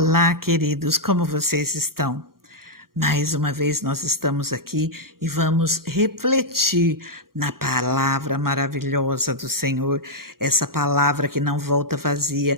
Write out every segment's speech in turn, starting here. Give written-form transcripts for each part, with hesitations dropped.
Olá, queridos, como vocês estão? Mais uma vez nós estamos aqui e vamos refletir na palavra maravilhosa do Senhor, essa palavra que não volta vazia,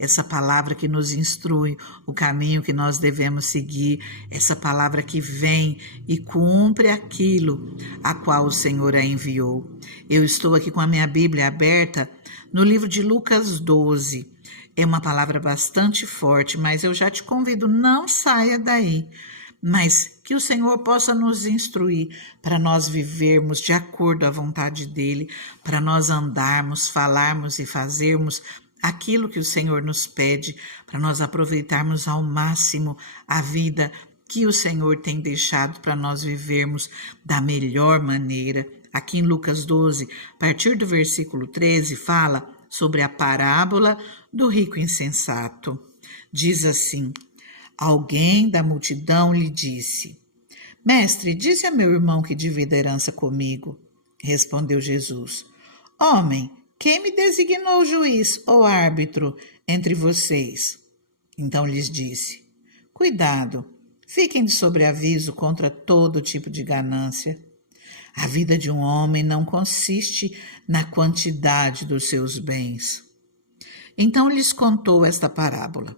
essa palavra que nos instrui o caminho que nós devemos seguir, essa palavra que vem e cumpre aquilo a qual o Senhor a enviou. Eu estou aqui com a minha Bíblia aberta no livro de Lucas 12. É uma palavra bastante forte, mas eu já te convido, não saia daí. Mas que o Senhor possa nos instruir para nós vivermos de acordo à vontade dEle, para nós andarmos, falarmos e fazermos aquilo que o Senhor nos pede, para nós aproveitarmos ao máximo a vida que o Senhor tem deixado para nós vivermos da melhor maneira. Aqui em Lucas 12, a partir do versículo 13, fala sobre a parábola do rico insensato. Diz assim: alguém da multidão lhe disse: Mestre, dize a meu irmão que divida a herança comigo. Respondeu Jesus: Homem, quem me designou juiz ou árbitro entre vocês? Então lhes disse: Cuidado, fiquem de sobreaviso contra todo tipo de ganância. A vida de um homem não consiste na quantidade dos seus bens. Então lhes contou esta parábola.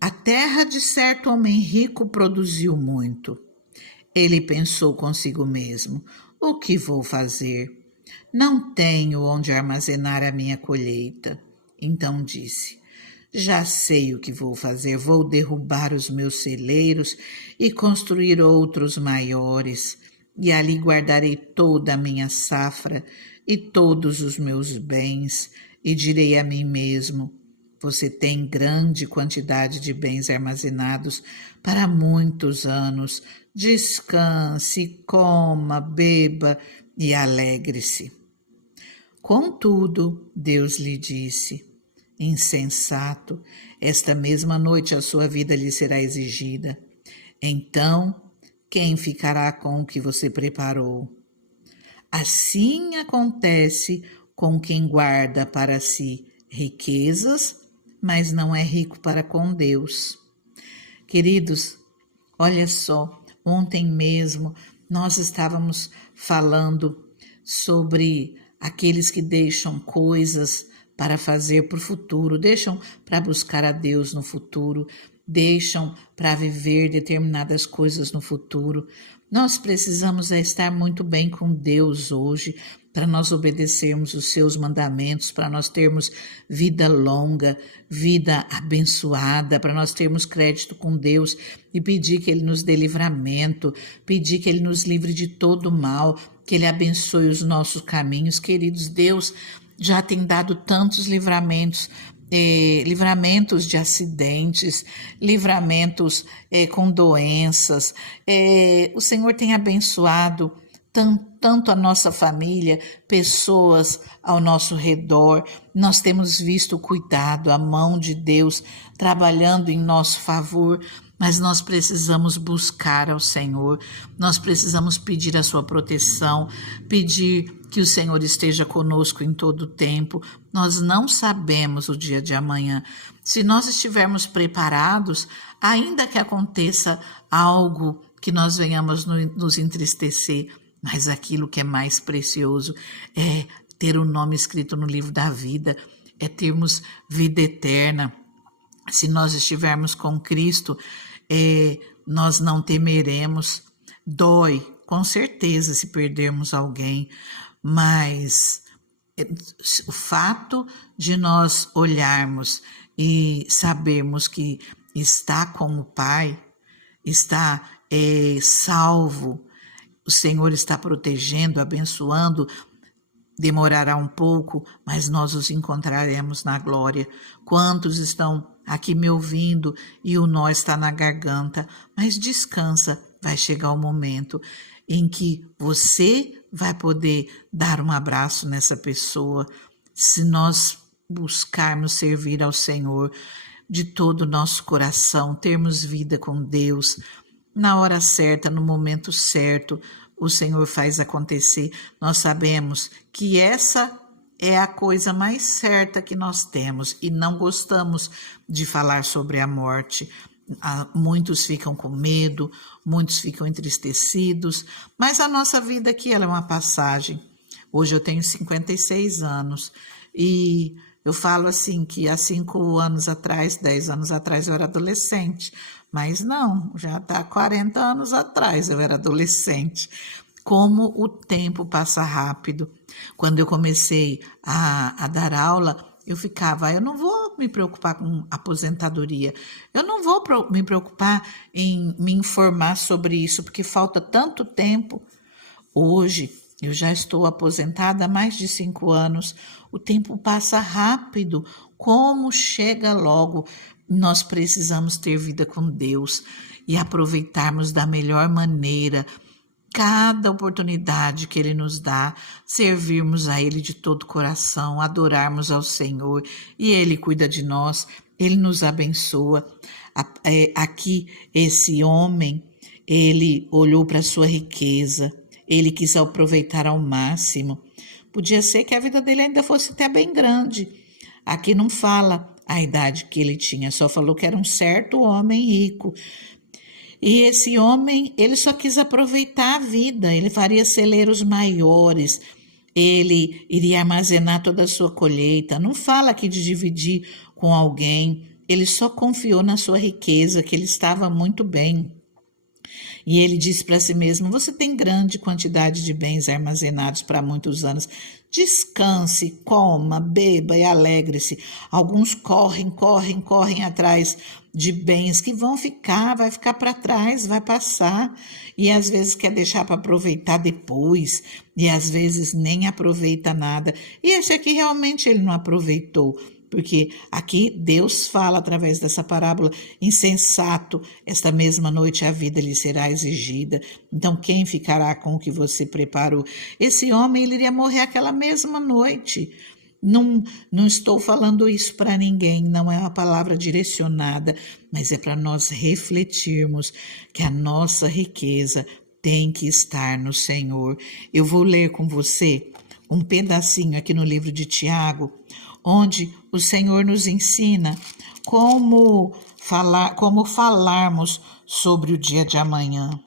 A terra de certo homem rico produziu muito. Ele pensou consigo mesmo: o que vou fazer? Não tenho onde armazenar a minha colheita. Então disse: já sei o que vou fazer, vou derrubar os meus celeiros e construir outros maiores, e ali guardarei toda a minha safra e todos os meus bens, e direi a mim mesmo: você tem grande quantidade de bens armazenados para muitos anos. Descanse, coma, beba e alegre-se. Contudo, Deus lhe disse: insensato, esta mesma noite a sua vida lhe será exigida. Então, quem ficará com o que você preparou? Assim acontece com quem guarda para si riquezas, mas não é rico para com Deus. Queridos, olha só, ontem mesmo nós estávamos falando sobre aqueles que deixam coisas para fazer para o futuro, deixam para buscar a Deus no futuro, deixam para viver determinadas coisas no futuro. Nós precisamos estar muito bem com Deus hoje, para nós obedecermos os seus mandamentos, para nós termos vida longa, vida abençoada, para nós termos crédito com Deus e pedir que Ele nos dê livramento, pedir que Ele nos livre de todo mal, que Ele abençoe os nossos caminhos. Queridos, Deus já tem dado tantos livramentos, livramentos de acidentes, livramentos com doenças. O Senhor tem abençoado tanto a nossa família, pessoas ao nosso redor. Nós temos visto o cuidado, a mão de Deus trabalhando em nosso favor, mas nós precisamos buscar ao Senhor, nós precisamos pedir a sua proteção, pedir que o Senhor esteja conosco em todo o tempo. Nós não sabemos o dia de amanhã. Se nós estivermos preparados, ainda que aconteça algo que nós venhamos nos entristecer, mas aquilo que é mais precioso é ter o nome escrito no livro da vida, é termos vida eterna. Se nós estivermos com Cristo, nós não temeremos. Dói, com certeza, se perdermos alguém, mas o fato de nós olharmos e sabermos que está com o Pai, está salvo, o Senhor está protegendo, abençoando, demorará um pouco, mas nós os encontraremos na glória. Quantos estão aqui me ouvindo e o nó está na garganta? Mas descansa, vai chegar o momento em que você vai poder dar um abraço nessa pessoa, se nós buscarmos servir ao Senhor de todo o nosso coração, termos vida com Deus. Na hora certa, no momento certo, o Senhor faz acontecer. Nós sabemos que essa é a coisa mais certa que nós temos e não gostamos de falar sobre a morte. Muitos ficam com medo, muitos ficam entristecidos, mas a nossa vida aqui ela é uma passagem. Hoje eu tenho 56 anos e eu falo assim que há 5 anos atrás, 10 anos atrás eu era adolescente, mas não, já está 40 anos atrás eu era adolescente. Como o tempo passa rápido. Quando eu comecei a dar aula, eu ficava, eu não vou me preocupar com aposentadoria, eu não vou me preocupar em me informar sobre isso, porque falta tanto tempo. Hoje, eu já estou aposentada há mais de 5 anos, o tempo passa rápido, como chega logo. Nós precisamos ter vida com Deus e aproveitarmos da melhor maneira cada oportunidade que Ele nos dá, servirmos a Ele de todo o coração, adorarmos ao Senhor, e Ele cuida de nós, Ele nos abençoa. Aqui, esse homem, ele olhou para a sua riqueza, ele quis aproveitar ao máximo. Podia ser que a vida dele ainda fosse até bem grande. Aqui não fala a idade que ele tinha, só falou que era um certo homem rico. E esse homem, ele só quis aproveitar a vida, ele faria celeiros maiores, ele iria armazenar toda a sua colheita. Não fala aqui de dividir com alguém, ele só confiou na sua riqueza, que ele estava muito bem. E ele disse para si mesmo, você tem grande quantidade de bens armazenados para muitos anos. Descanse, coma, beba e alegre-se. Alguns correm atrás de bens que vai ficar para trás, vai passar. E às vezes quer deixar para aproveitar depois. E às vezes nem aproveita nada. E esse aqui realmente ele não aproveitou. Porque aqui Deus fala através dessa parábola, insensato, esta mesma noite a vida lhe será exigida. Então quem ficará com o que você preparou? Esse homem ele iria morrer aquela mesma noite. Não estou falando isso para ninguém, não é uma palavra direcionada, mas é para nós refletirmos que a nossa riqueza tem que estar no Senhor. Eu vou ler com você um pedacinho aqui no livro de Tiago, onde o Senhor nos ensina como falarmos sobre o dia de amanhã.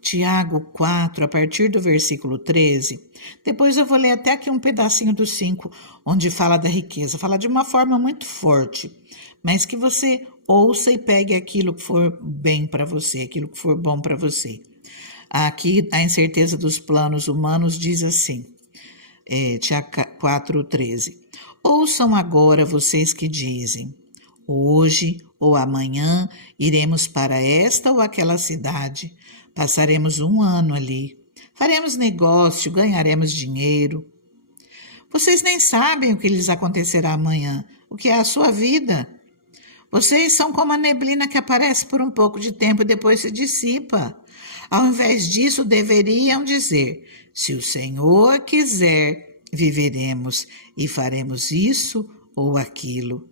Tiago 4, a partir do versículo 13. Depois eu vou ler até aqui um pedacinho do 5, onde fala da riqueza. Fala de uma forma muito forte, mas que você ouça e pegue aquilo que for bem para você, aquilo que for bom para você. Aqui, a incerteza dos planos humanos diz assim, Tiago 4, 13. Ouçam agora vocês que dizem, hoje ou amanhã iremos para esta ou aquela cidade, passaremos 1 ano ali, faremos negócio, ganharemos dinheiro. Vocês nem sabem o que lhes acontecerá amanhã, o que é a sua vida. Vocês são como a neblina que aparece por um pouco de tempo e depois se dissipa. Ao invés disso, deveriam dizer, se o Senhor quiser, viveremos e faremos isso ou aquilo.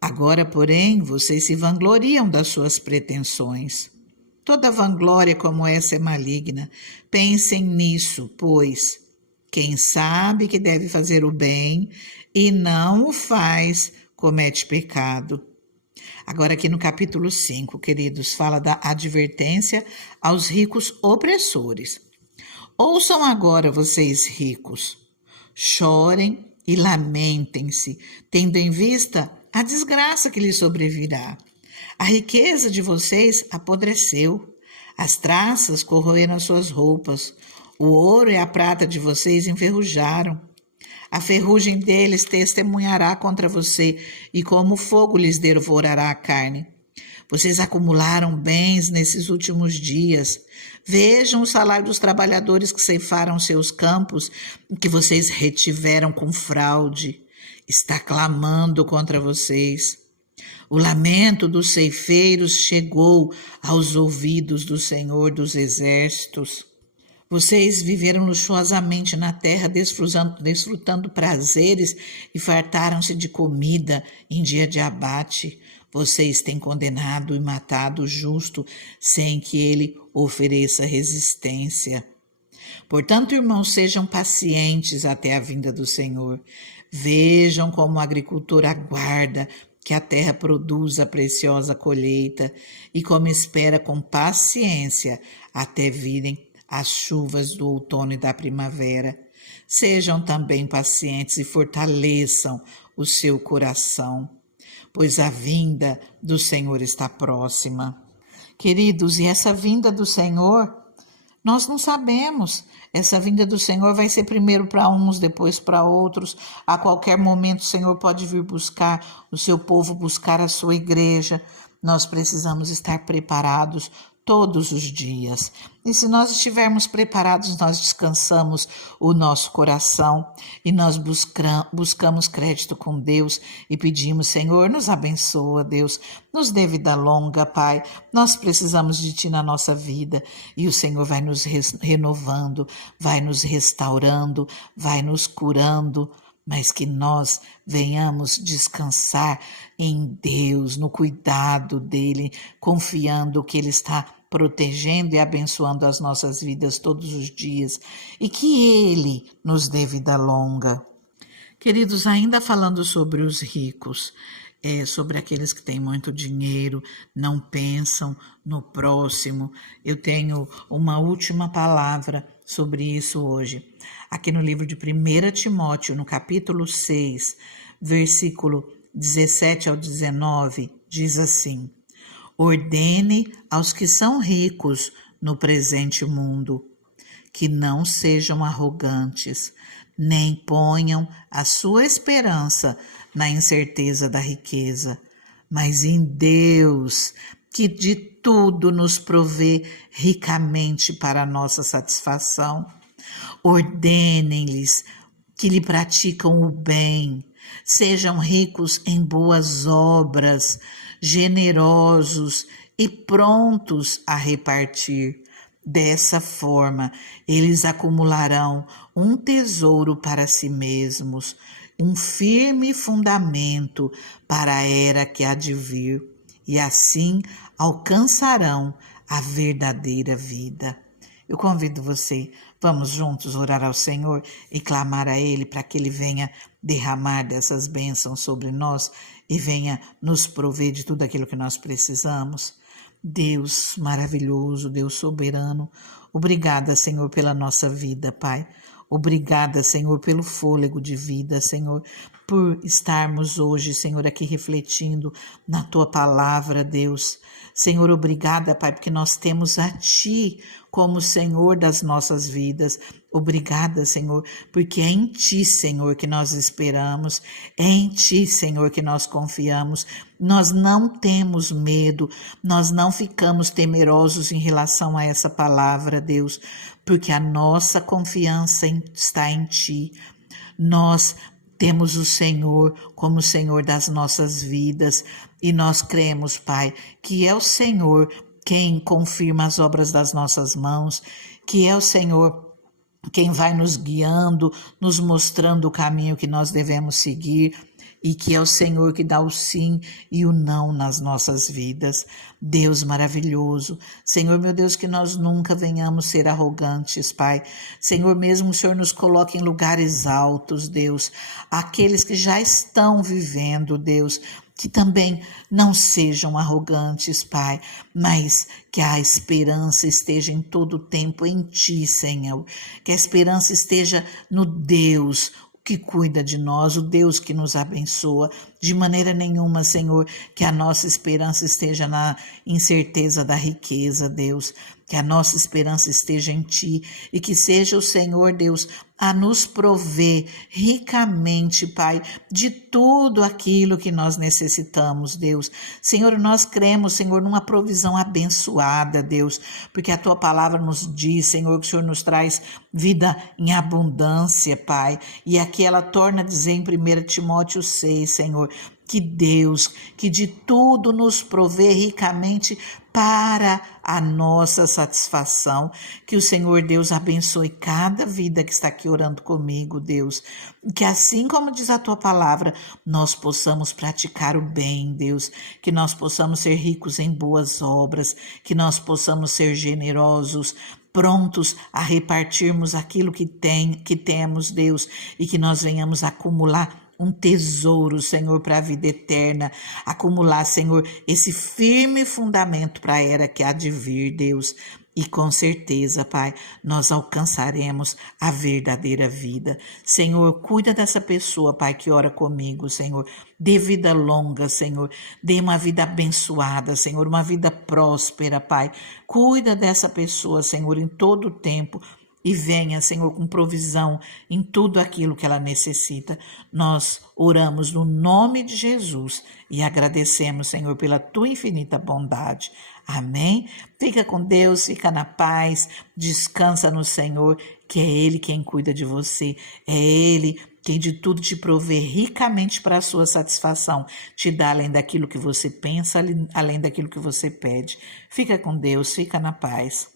Agora, porém, vocês se vangloriam das suas pretensões. Toda vanglória como essa é maligna. Pensem nisso, pois quem sabe que deve fazer o bem e não o faz, comete pecado. Agora aqui no capítulo 5, queridos, fala da advertência aos ricos opressores. Ouçam agora, vocês ricos, chorem e lamentem-se, tendo em vista a desgraça que lhes sobrevirá. A riqueza de vocês apodreceu, as traças corroeram as suas roupas, o ouro e a prata de vocês enferrujaram. A ferrugem deles testemunhará contra você, e como fogo lhes devorará a carne. Vocês acumularam bens nesses últimos dias. Vejam o salário dos trabalhadores que ceifaram seus campos, que vocês retiveram com fraude. Está clamando contra vocês. O lamento dos ceifeiros chegou aos ouvidos do Senhor dos Exércitos. Vocês viveram luxuosamente na terra, desfrutando prazeres e fartaram-se de comida em dia de abate. Vocês têm condenado e matado o justo sem que ele ofereça resistência. Portanto, irmãos, sejam pacientes até a vinda do Senhor. Vejam como o agricultor aguarda que a terra produza a preciosa colheita e como espera com paciência até virem as chuvas do outono e da primavera. Sejam também pacientes e fortaleçam o seu coração, pois a vinda do Senhor está próxima. Queridos, e essa vinda do Senhor, nós não sabemos. Essa vinda do Senhor vai ser primeiro para uns, depois para outros. A qualquer momento o Senhor pode vir buscar o seu povo, buscar a sua igreja. Nós precisamos estar preparados todos os dias. E se nós estivermos preparados, nós descansamos o nosso coração e nós buscamos crédito com Deus e pedimos: Senhor, nos abençoa, Deus, nos dê vida longa, Pai. Nós precisamos de Ti na nossa vida e o Senhor vai nos renovando, vai nos restaurando, vai nos curando, mas que nós venhamos descansar em Deus, no cuidado dEle, confiando que Ele está protegendo e abençoando as nossas vidas todos os dias e que Ele nos dê vida longa. Queridos, ainda falando sobre os ricos, sobre aqueles que têm muito dinheiro, não pensam no próximo, eu tenho uma última palavra sobre isso hoje. Aqui no livro de 1 Timóteo, no capítulo 6, versículo 17 ao 19, diz assim: ordene aos que são ricos no presente mundo, que não sejam arrogantes, nem ponham a sua esperança na incerteza da riqueza, mas em Deus, que de tudo nos provê ricamente para a nossa satisfação. Ordenem-lhes que lhe praticam o bem, sejam ricos em boas obras, generosos e prontos a repartir. Dessa forma, eles acumularão um tesouro para si mesmos, um firme fundamento para a era que há de vir, e assim alcançarão a verdadeira vida. Eu convido você, vamos juntos orar ao Senhor e clamar a Ele para que Ele venha derramar dessas bênçãos sobre nós e venha nos prover de tudo aquilo que nós precisamos. Deus maravilhoso, Deus soberano, obrigada, Senhor, pela nossa vida, Pai. Obrigada, Senhor, pelo fôlego de vida, Senhor, por estarmos hoje, Senhor, aqui refletindo na Tua palavra, Deus. Senhor, obrigada, Pai, porque nós temos a Ti como Senhor das nossas vidas. Obrigada, Senhor, porque é em Ti, Senhor, que nós esperamos, é em Ti, Senhor, que nós confiamos. Nós não temos medo, nós não ficamos temerosos em relação a essa palavra, Deus, porque a nossa confiança está em Ti. Nós temos o Senhor como Senhor das nossas vidas e nós cremos, Pai, que é o Senhor quem confirma as obras das nossas mãos, que é o Senhor quem vai nos guiando, nos mostrando o caminho que nós devemos seguir, e que é o Senhor que dá o sim e o não nas nossas vidas. Deus maravilhoso, Senhor meu Deus, que nós nunca venhamos ser arrogantes, Pai. Senhor, mesmo o Senhor nos coloque em lugares altos, Deus, aqueles que já estão vivendo, Deus, que também não sejam arrogantes, Pai, mas que a esperança esteja em todo o tempo em Ti, Senhor, que a esperança esteja no Deus que cuida de nós, o Deus que nos abençoa. De maneira nenhuma, Senhor, que a nossa esperança esteja na incerteza da riqueza, Deus, que a nossa esperança esteja em Ti e que seja o Senhor, Deus, a nos prover ricamente, Pai, de tudo aquilo que nós necessitamos, Deus. Senhor, nós cremos, Senhor, numa provisão abençoada, Deus, porque a Tua palavra nos diz, Senhor, que o Senhor nos traz vida em abundância, Pai, e aqui ela torna a dizer em 1 Timóteo 6, Senhor, que Deus, que de tudo nos provê ricamente para a nossa satisfação, que o Senhor Deus abençoe cada vida que está aqui orando comigo, Deus, que assim como diz a Tua palavra, nós possamos praticar o bem, Deus, que nós possamos ser ricos em boas obras, que nós possamos ser generosos prontos a repartirmos aquilo que temos, Deus, e que nós venhamos acumular um tesouro, Senhor, para a vida eterna, acumular, Senhor, esse firme fundamento para a era que há de vir, Deus. E com certeza, Pai, nós alcançaremos a verdadeira vida. Senhor, cuida dessa pessoa, Pai, que ora comigo, Senhor. Dê vida longa, Senhor. Dê uma vida abençoada, Senhor, uma vida próspera, Pai. Cuida dessa pessoa, Senhor, em todo o tempo. E venha, Senhor, com provisão em tudo aquilo que ela necessita. Nós oramos no nome de Jesus e agradecemos, Senhor, pela tua infinita bondade. Amém? Fica com Deus, fica na paz, descansa no Senhor, que é Ele quem cuida de você. É Ele quem de tudo te provê ricamente para a sua satisfação, te dá além daquilo que você pensa, além daquilo que você pede. Fica com Deus, fica na paz.